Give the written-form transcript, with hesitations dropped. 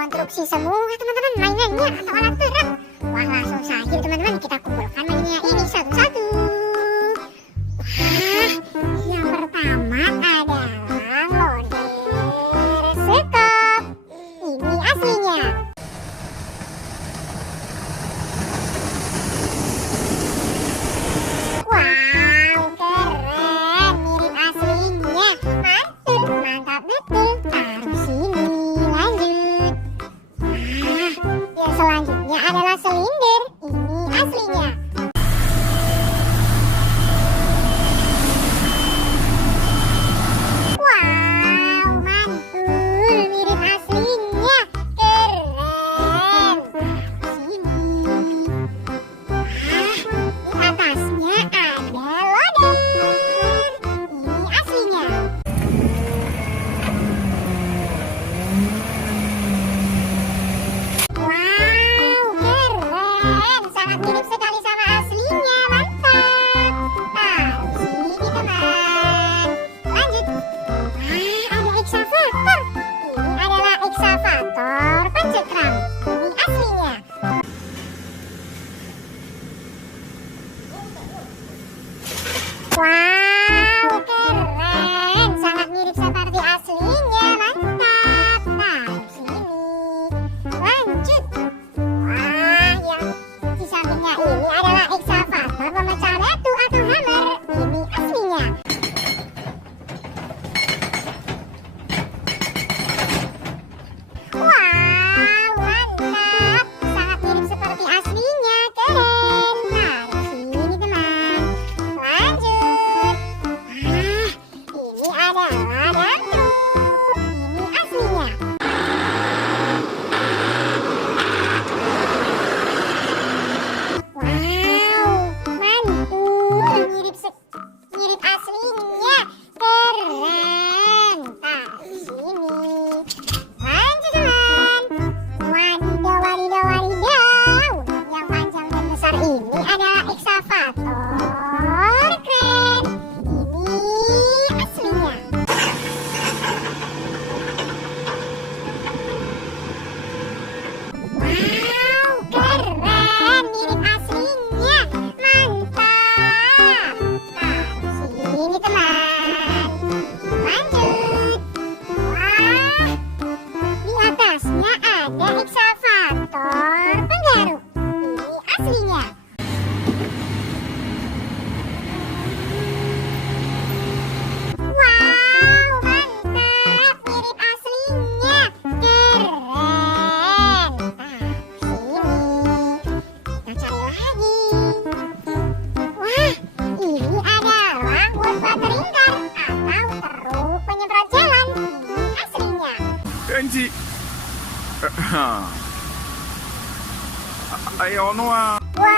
konstruksi semua teman-teman mainannya atau alat berat. Wah, langsung saja teman-teman kita kumpulkan mainannya ini satu-satu. Wah, yang pertama adalah loader sekop. Ini aslinya. Wow, keren, mirip aslinya. Mantul, mantap betul. Taruh sini, lanjut. Yang selanjutnya adalah silinder. Ini aslinya. Wow, mantul, mirip aslinya. Keren. Taruh sini. Di atasnya ada loader. Ini aslinya. Wow, keren. Sangat mirip sekali sama aslinya. Mantap. Taruh sini teman. Lanjut. Wah, ada excavator. Ini adalah excavator pencekram. Ini aslinya. Wow, keren. Sangat mirip seperti aslinya. Mantap. Taruh sini. Lanjut. Wah, yang di sampingnya ini adalah excavator pemecah batu atau hammer. Ini aslinya. Wow, mantap. Sangat mirip seperti aslinya. Keren. Taruh sini teman. Lanjut. Ini adalah dam truk. Ini aslinya. Wow, mantul, mirip aslinya. Keren. Taruh sini. Lanjut teman. Wadidaw, wadidaw, wadidaw. Yang panjang dan besar ini adalah excavator. Keren. Ini aslinya. Wow, keren, mirip aslinya. Mantap. Taruh sini teman. Lanjut. Wah, di atasnya ada excavator penggaruk. Ini aslinya. Wow, mantap, mirip aslinya. Keren. Taruh sini. Kita cari lagi. Wah, ini adalah buat watering car atau truk penyemprot jalan. Ini aslinya. Kenji. Ayo Noah. Wow,